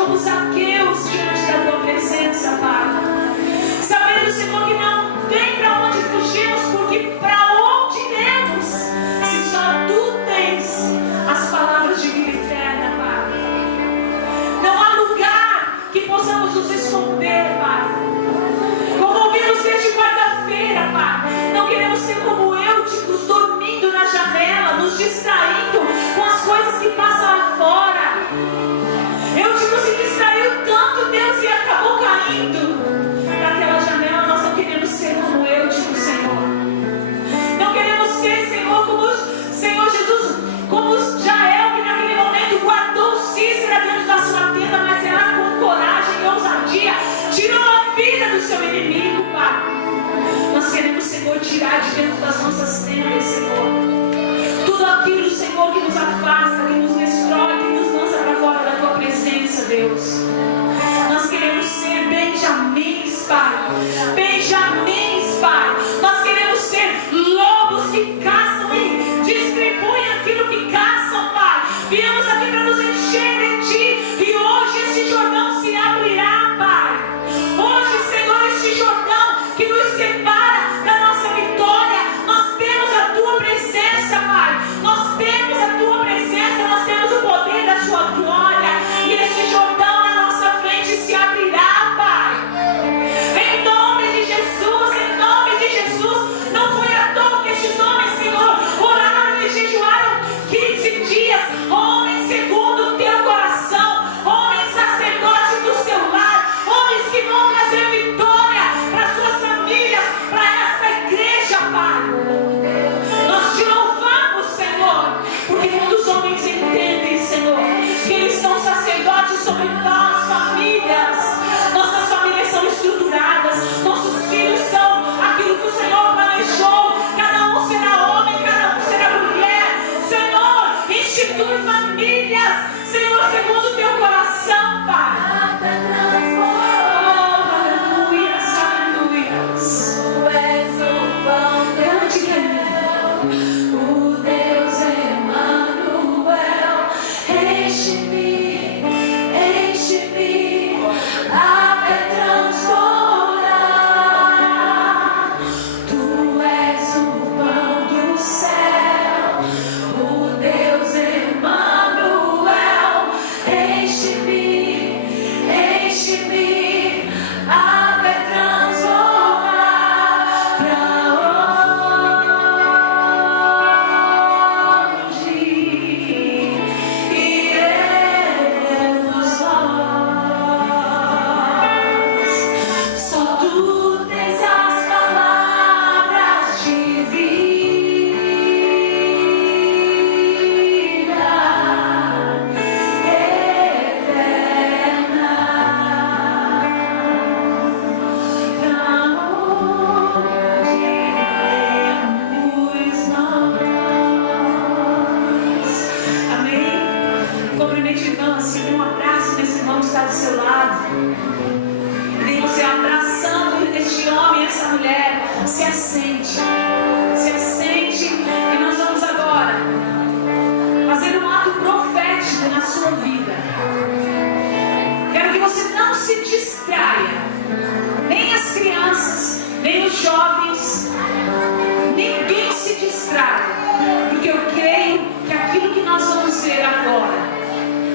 como Zaqueus diante da tua presença, Pai. Sabendo, Senhor, que não tem para onde fugirmos, porque para onde iremos, se só tu tens as palavras de vida eterna, Pai. Não há lugar que possamos nos esconder, Pai. Como ouvimos desde quarta-feira, Pai, não queremos ser como Eutico, dormindo na janela, nos distraindo com as coisas que passam lá fora. Eutico se distraiu tanto, Deus, e acabou caindo naquela janela. Nós não queremos ser como Eutico, Senhor. Não queremos ser, Senhor, como Senhor Jesus, como Jael, que naquele momento guardou Cícera dentro da sua tenda, mas ela com coragem e ousadia tirou a vida do seu inimigo, Pai. Nós queremos, Senhor, tirar de dentro das nossas tendas, Senhor, tudo aquilo, Senhor, que nos afasta, que nos destrói, que nos lança para fora da tua presença, Deus. Nós queremos ser Benjamins, Pai. Benjamins, Pai. Nós queremos ser lobos que caçam e distribuem aquilo que caçam, Pai. Viemos aqui para nos encher de Ti, e hoje este Jordão se abrirá, Pai. Hoje, Senhor, este Jordão que nos separa da nossa vitória, nós temos a Tua presença, Pai. Nós temos a Tua presença, nós temos o poder da Sua glória, e este Jordão na nossa frente se abrirá, Pai. Em nome de Jesus, em nome de Jesus. Não foi à toa que estes homens, Senhor, oraram e jejuaram 15 dias, homens segundo o Teu coração, homens sacerdotes do Seu lar, homens que vão trazer vitória para suas famílias, para esta igreja, Pai. Nós Te louvamos, Senhor, porque muitos homens entendem, Senhor, que eles são sacerdotes sobre nós, famílias. Nossas famílias são estruturadas, nossos filhos são aquilo que o Senhor planejou. Cada um será homem, cada um será mulher. Senhor, institui famílias, Senhor, segundo o Teu coração, Pai.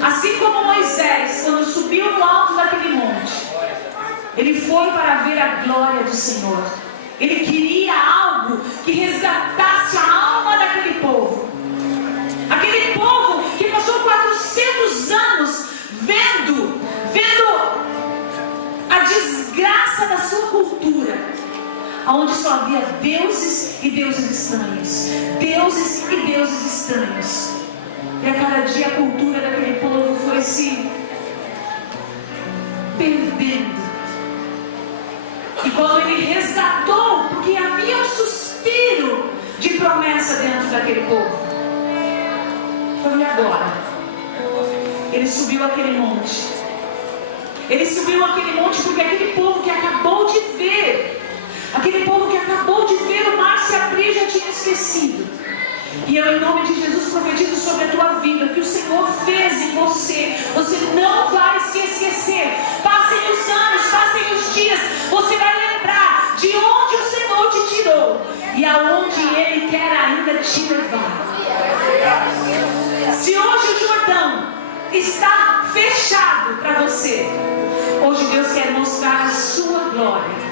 Assim como Moisés, quando subiu no alto daquele monte, ele foi para ver a glória do Senhor. Ele queria algo que resgatasse a alma daquele povo. Aquele povo que passou 400 anos vendo a desgraça da sua cultura, onde só havia deuses e deuses estranhos. Deuses e deuses estranhos. E a cada dia a cultura daquele povo foi se perdendo. E quando ele resgatou, porque havia um suspiro de promessa dentro daquele povo, foi agora. Ele subiu aquele monte. Ele subiu aquele monte porque aquele povo que acabou de ver, aquele povo que acabou de ver o mar se abrir já tinha esquecido. E eu, em nome de Jesus, profetizo sobre a tua vida: o que o Senhor fez em você, você não vai esquecer. acontecer, passem os anos, passem os dias, você vai lembrar de onde o Senhor te tirou e aonde Ele quer ainda te levar. Se hoje o Jordão está fechado para você, hoje Deus quer mostrar a sua glória.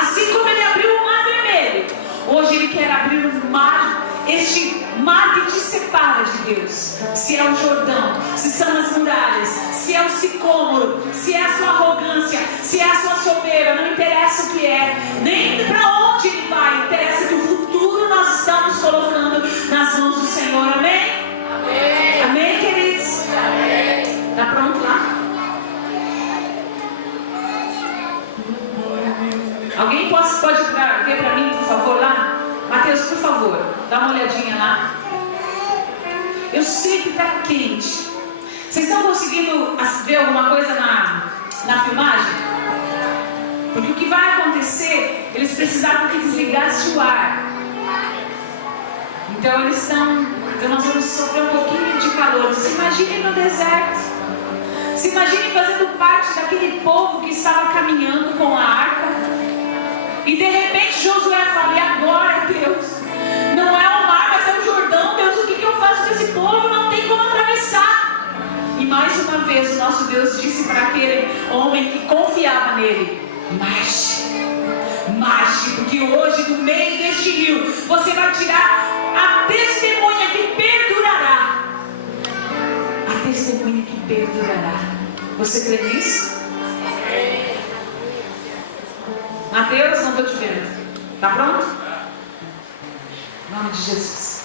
Assim como Ele abriu o mar vermelho, hoje Ele quer abrir o mar, este mar que te separa de Deus. Se é o Jordão, se são as muralhas, se é o sicômoro, se é a sua arrogância, se é a sua soberba, não interessa o que é, nem para onde Ele vai, interessa que o futuro nós estamos colocando nas mãos do Senhor. Amém? Amém, amém, queridos? Amém. Tá pronto lá? Alguém pode ver para mim, por favor, lá? Mateus, por favor, dá uma olhadinha lá. Eu sei que está quente. Vocês estão conseguindo ver alguma coisa na filmagem? Porque o que vai acontecer, eles precisaram que desligasse o ar. Então nós vamos sofrer um pouquinho de calor. Se imagine no deserto. Se imagine fazendo parte daquele povo que estava caminhando com a arca. E de repente Josué fala: e agora, Deus? Não é o mar, mas é o Jordão. Deus, o que eu faço com esse povo? Não tem como atravessar. E mais uma vez o nosso Deus disse para aquele homem que confiava nele: marche, marche, porque hoje do meio deste rio você vai tirar a testemunha que perdurará. A testemunha que perdurará. Você crê nisso? Mateus, não estou te vendo. Está pronto? Em nome de Jesus.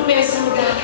no mesmo lugar.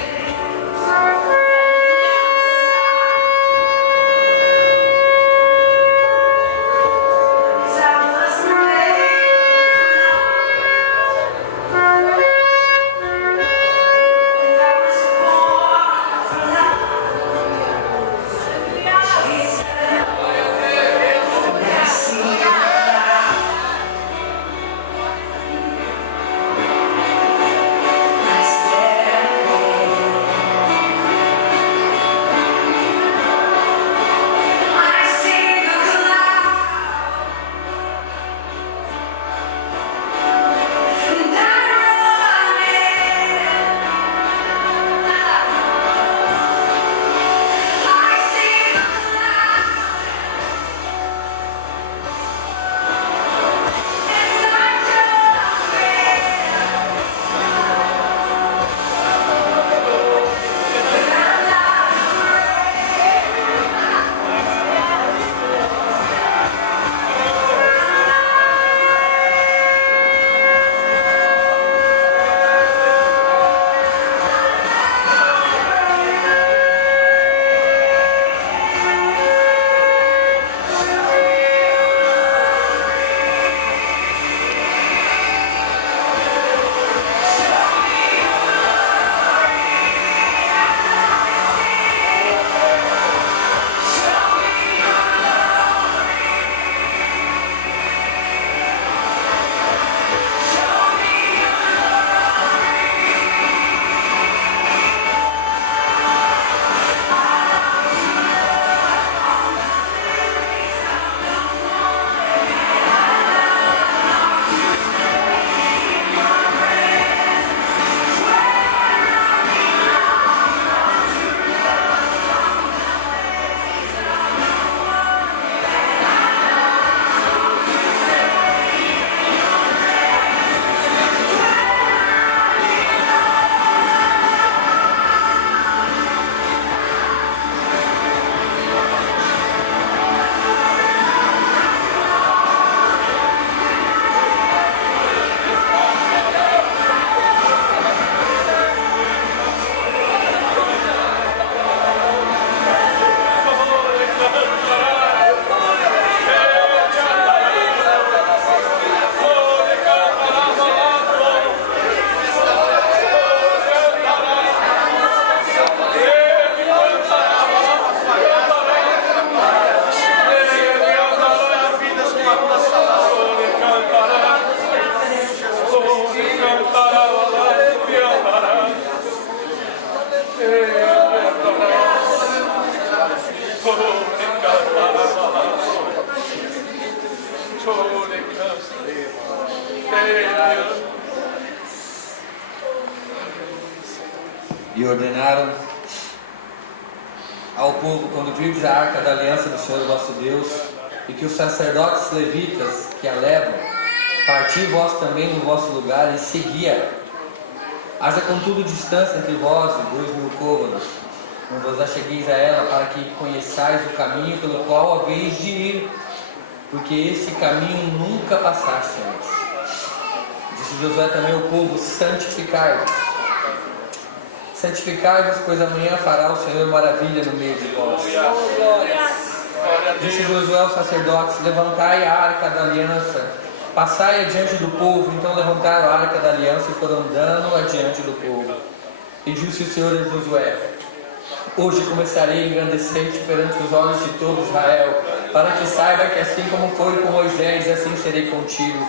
E ordenaram ao povo, quando virdes a arca da aliança do Senhor vosso Deus, e que os sacerdotes levitas que a levam, parti vós também no vosso lugar e segui-a. Haja contudo distância entre vós e 2.000 côvados, não vos achegueis a ela, para que conheçais o caminho pelo qual haveis de ir, porque esse caminho nunca passaste antes. Disse Josué também ao povo: santificai-vos. Santificai-vos, pois amanhã fará o Senhor maravilha no meio de vós. Disse Josué aos sacerdotes: levantai a arca da aliança, passai adiante do povo. Então levantaram a arca da aliança e foram andando adiante do povo. E disse o Senhor a Josué: hoje começarei a engrandecer-te perante os olhos de todo Israel, para que saiba que assim como foi com Moisés, assim serei contigo.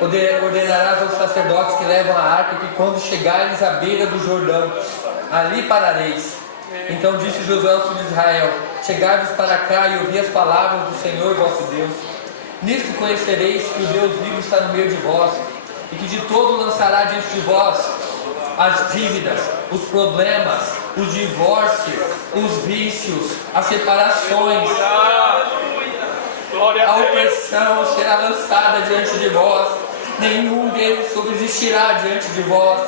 Ordenarás aos sacerdotes que levam a arca que quando chegares à beira do Jordão, ali parareis. Então disse Josué aos filhos de Israel: chegai-vos para cá e ouvi as palavras do Senhor vosso Deus. Nisto conhecereis que o Deus vivo está no meio de vós, e que de todo lançará diante de vós as dívidas, os problemas, os divórcios, os vícios, as separações. A opressão será lançada diante de vós, nenhum deles subsistirá diante de vós.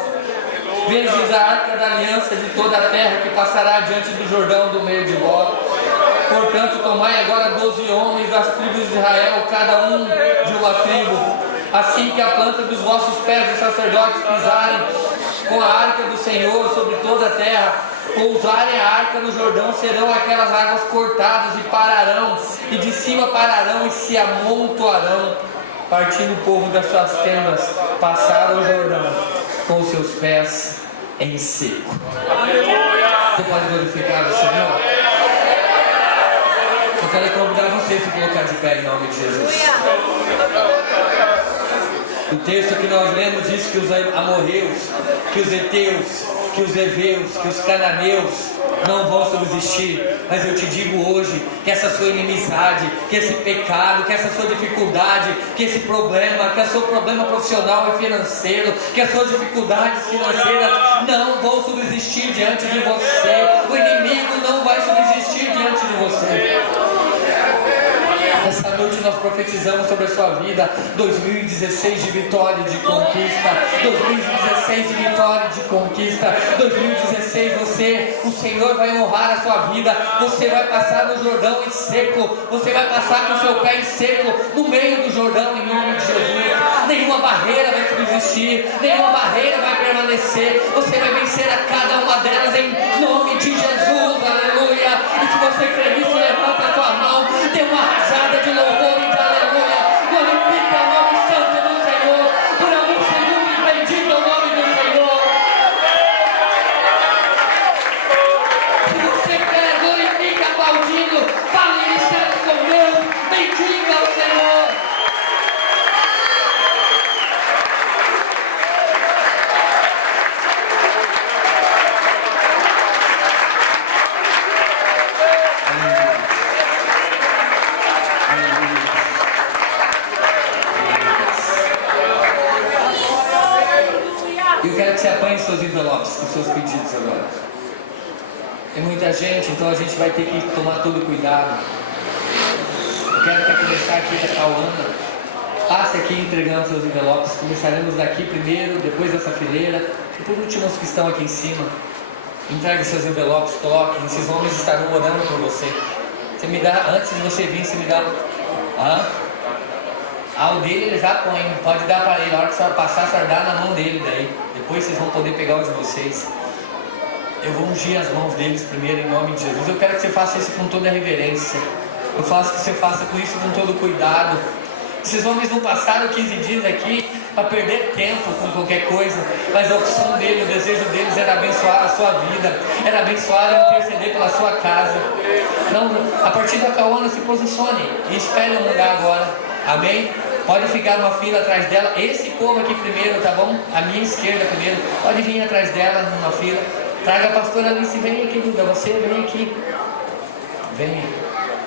Vedes a arca da aliança de toda a terra que passará diante do Jordão do meio de vós. Portanto, tomai agora 12 homens das tribos de Israel, cada um de uma tribo. Assim que a planta dos vossos pés os sacerdotes pisarem com a arca do Senhor sobre toda a terra. Pousarem a arca no Jordão, serão aquelas águas cortadas e pararão, e de cima pararão e se amontoarão. Partindo o povo das suas tendas, passaram o Jordão com os seus pés em seco. Você pode glorificar o Senhor? Eu quero convidar você a se colocar de pé em nome de Jesus. O texto que nós lemos diz que os amorreus, que os heteus, que os heveus, que os cananeus não vão subsistir. Mas eu te digo hoje que essa sua inimizade, que esse pecado, que essa sua dificuldade, que esse problema, que o seu problema profissional e financeiro, que a sua dificuldade financeira não vão subsistir diante de você. O inimigo não vai subsistir diante de você. Essa noite nós profetizamos sobre a sua vida 2016 de vitória e de conquista. 2016 de vitória e de conquista. 2016 o Senhor vai honrar a sua vida. Você vai passar no Jordão em seco. Você vai passar com o seu pé em seco no meio do Jordão em nome de Jesus. Nenhuma barreira vai subsistir, nenhuma barreira vai permanecer. Você vai vencer a cada uma delas em nome de Jesus. Aleluia. E se você crê nisso, levanta a tua mão, dê uma rajada de louvor e de aleluia. Glorifica o nome santo do Senhor. Por alguns segundos, bendiga o nome do Senhor. Se você quer, glorifica aplaudindo. Fale ministério com Deus. Bendiga o Senhor. Eu quero que você apanhe seus envelopes, os seus pedidos agora. Tem muita gente, então a gente vai ter que tomar todo cuidado. Eu quero que começar aqui da Cauana. Passe aqui entregando seus envelopes. Começaremos daqui primeiro, depois dessa fileira, e por último os que estão aqui em cima. Entregue seus envelopes, toquem. Esses homens estarão orando por você. Você me dá, antes de você vir, você me dá. O dele ele já põe, pode dar para ele, a hora que você vai passar, você vai dar na mão dele daí. Depois vocês vão poder pegar o de vocês. Eu vou ungir as mãos deles primeiro em nome de Jesus. Eu quero que você faça isso com toda a reverência. Eu faço que você faça com isso com todo cuidado. Esses homens não passaram 15 dias aqui para perder tempo com qualquer coisa, mas a opção dele, o desejo deles era abençoar a sua vida, era abençoar e interceder pela sua casa. Não, a partir da Cauana, se posicione e espere um lugar agora. Amém? Pode ficar numa fila atrás dela. Esse povo aqui primeiro, tá bom? A minha esquerda primeiro. Pode vir atrás dela numa fila. Traga a pastora Alice. Vem aqui, querida. Você vem aqui. Vem.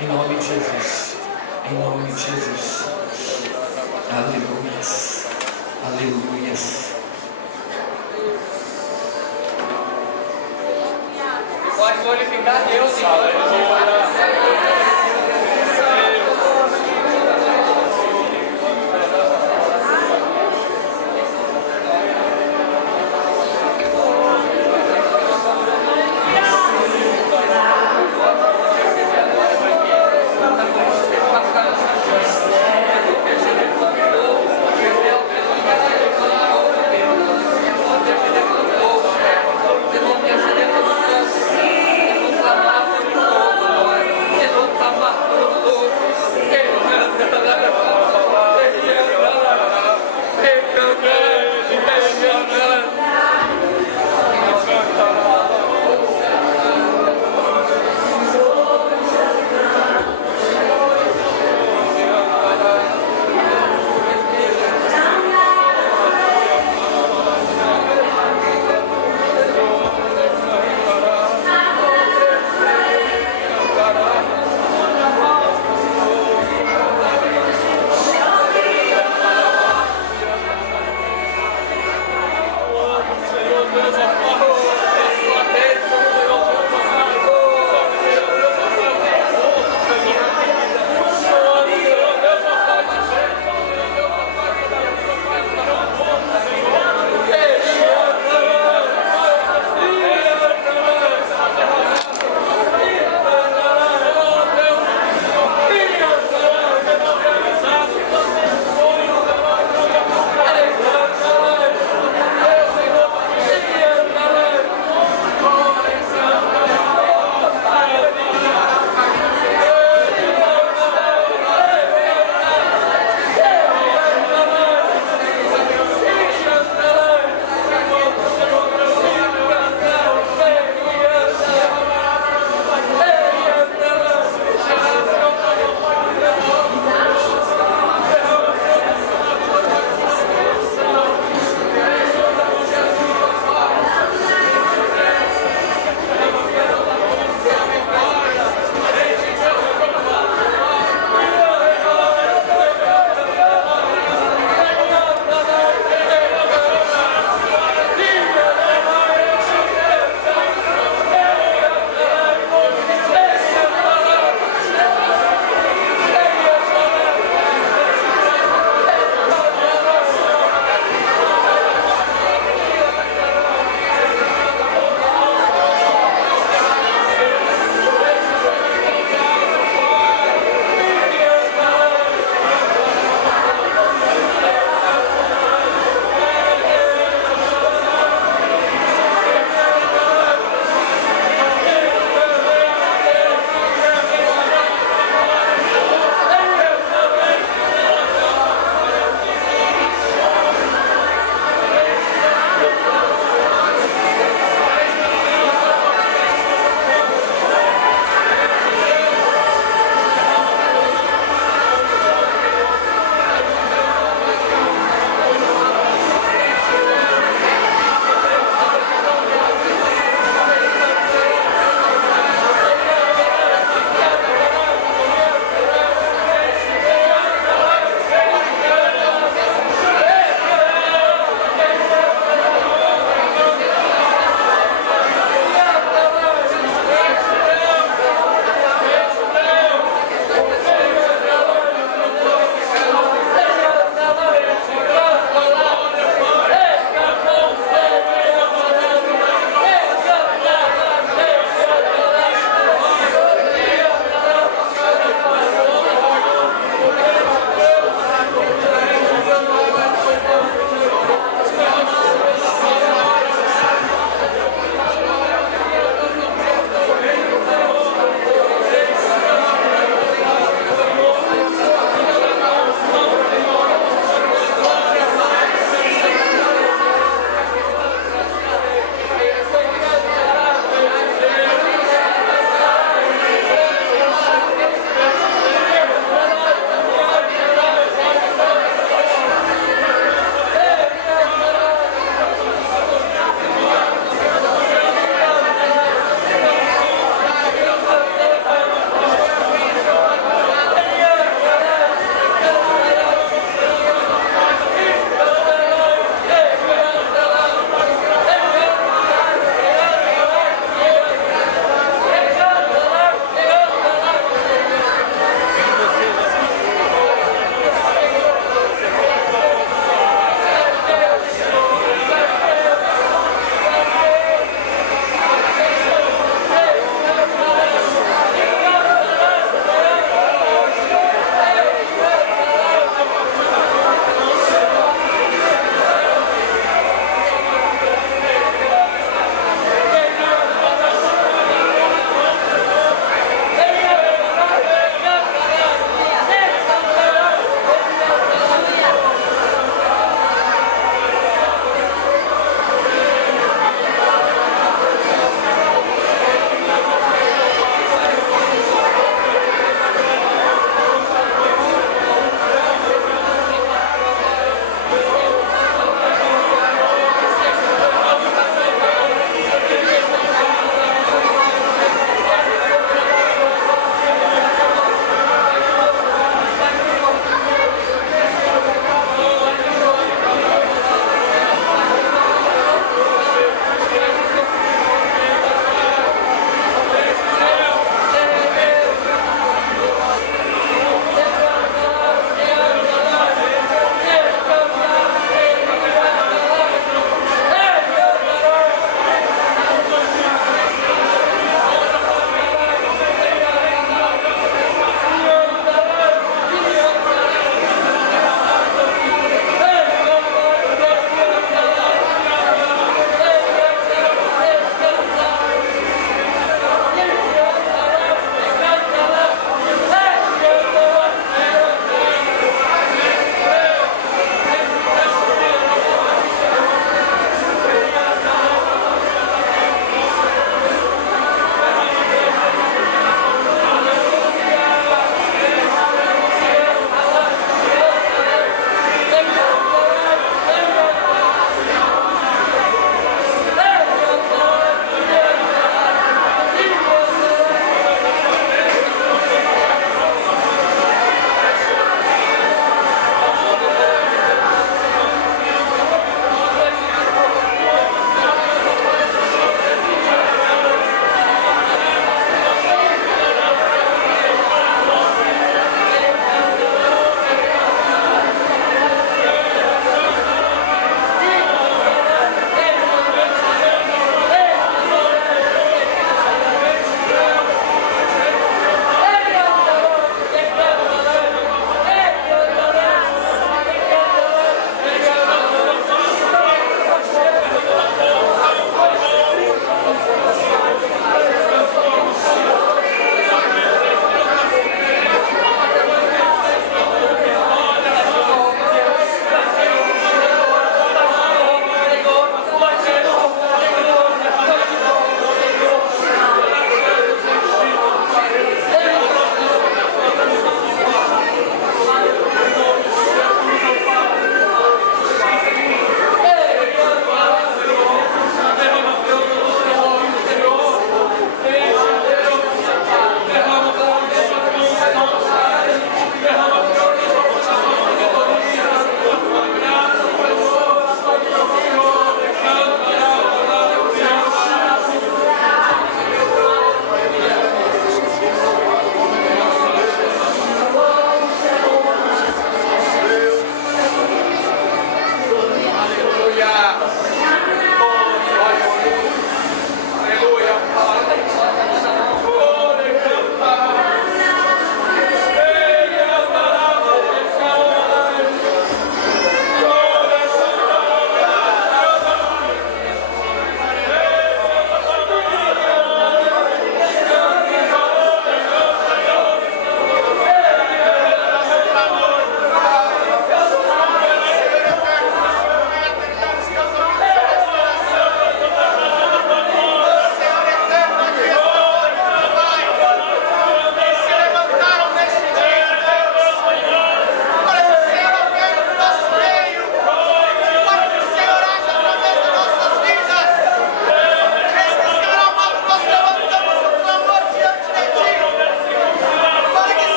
Em nome de Jesus. Em nome de Jesus. Aleluias. Aleluias. Pode glorificar Deus.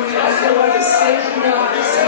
Aleluia. Senhor, seja em nós.